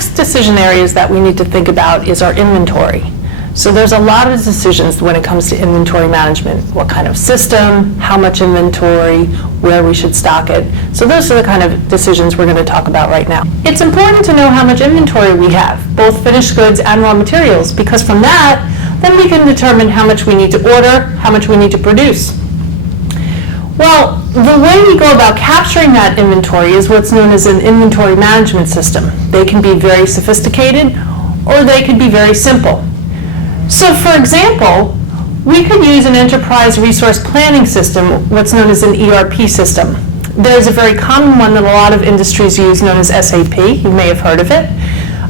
next decision areas that we need to think about is our inventory. So there's a lot of decisions when it comes to inventory management. What kind of system, how much inventory, where we should stock it. So those are the kind of decisions we're going to talk about right now. It's important to know how much inventory we have, both finished goods and raw materials, because from that, then we can determine how much we need to order, how much we need to produce. Well, the way we go about capturing that inventory is what's known as an inventory management system. They can be very sophisticated, or they can be very simple. So for example, we could use an enterprise resource planning system, what's known as an ERP system. There's a very common one that a lot of industries use known as SAP. You may have heard of it.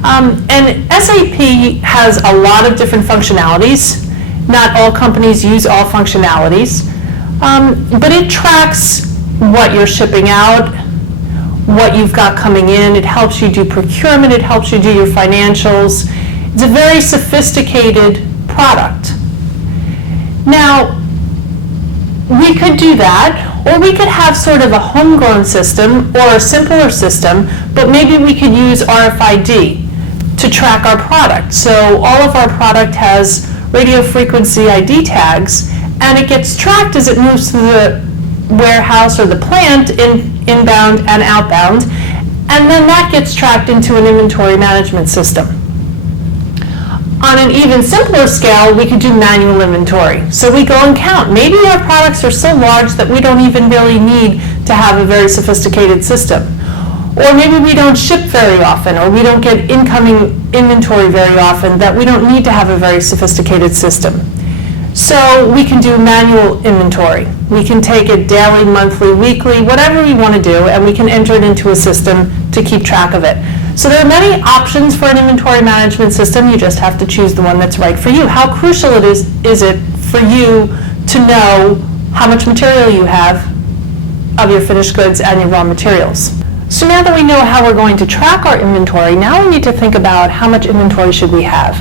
And SAP has a lot of different functionalities. Not all companies use all functionalities. But it tracks what you're shipping out, what you've got coming in. It helps you do procurement. It helps you do your financials. It's a very sophisticated product. Now, we could do that, or we could have sort of a homegrown system or a simpler system, but maybe we could use RFID to track our product. So all of our product has radio frequency ID tags, and it gets tracked as it moves through the warehouse or the plant inbound and outbound, and then that gets tracked into an inventory management system. On an even simpler scale, we could do manual inventory. So we go and count. Maybe our products are so large that we don't even really need to have a very sophisticated system. Or maybe we don't ship very often, or we don't get incoming inventory very often, that we don't need to have a very sophisticated system. So we can do manual inventory. We can take it daily, monthly, weekly, whatever we want to do, and we can enter it into a system to keep track of it. So there are many options for an inventory management system. You just have to choose the one that's right for you. How crucial is it for you to know how much material you have of your finished goods and your raw materials? So now that we know how we're going to track our inventory, now we need to think about how much inventory should we have.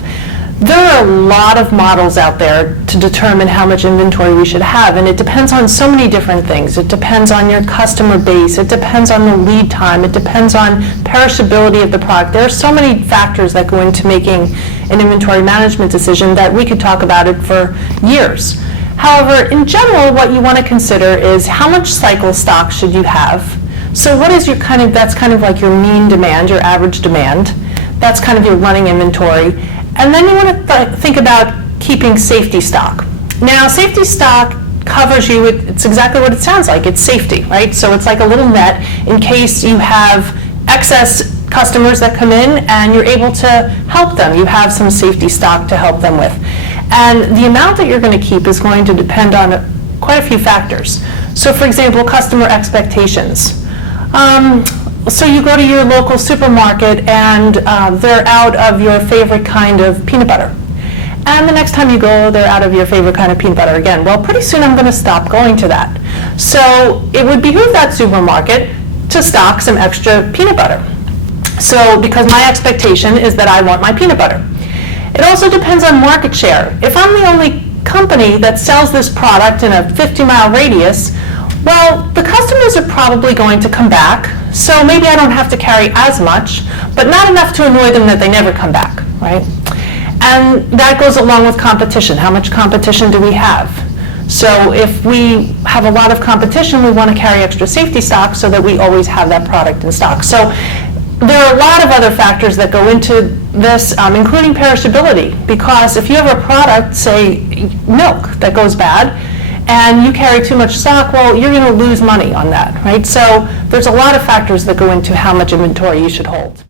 There are a lot of models out there to determine how much inventory we should have, and it depends on so many different things. It depends on your customer base, it depends on the lead time, it depends on perishability of the product. There are so many factors that go into making an inventory management decision that we could talk about it for years. However, in general, what you want to consider is how much cycle stock should you have. So what is your that's kind of like your mean demand, your average demand. That's kind of your running inventory. And then you want to think about keeping safety stock. Now, safety stock covers you. It's exactly what it sounds like. It's safety, right? So it's like a little net in case you have excess customers that come in and you're able to help them. You have some safety stock to help them with. And the amount that you're going to keep is going to depend on quite a few factors. So for example, customer expectations. So you go to your local supermarket and they're out of your favorite kind of peanut butter. And the next time you go, they're out of your favorite kind of peanut butter again. Well, pretty soon I'm going to stop going to that. So it would behoove that supermarket to stock some extra peanut butter. So because my expectation is that I want my peanut butter. It also depends on market share. If I'm the only company that sells this product in a 50-mile radius, well, the customers are probably going to come back, so maybe I don't have to carry as much, but not enough to annoy them that they never come back, right? And that goes along with competition. How much competition do we have? So if we have a lot of competition, we want to carry extra safety stock so that we always have that product in stock. So there are a lot of other factors that go into this, including perishability, because if you have a product, say milk, that goes bad, and you carry too much stock, well, you're going to lose money on that, right? So there's a lot of factors that go into how much inventory you should hold.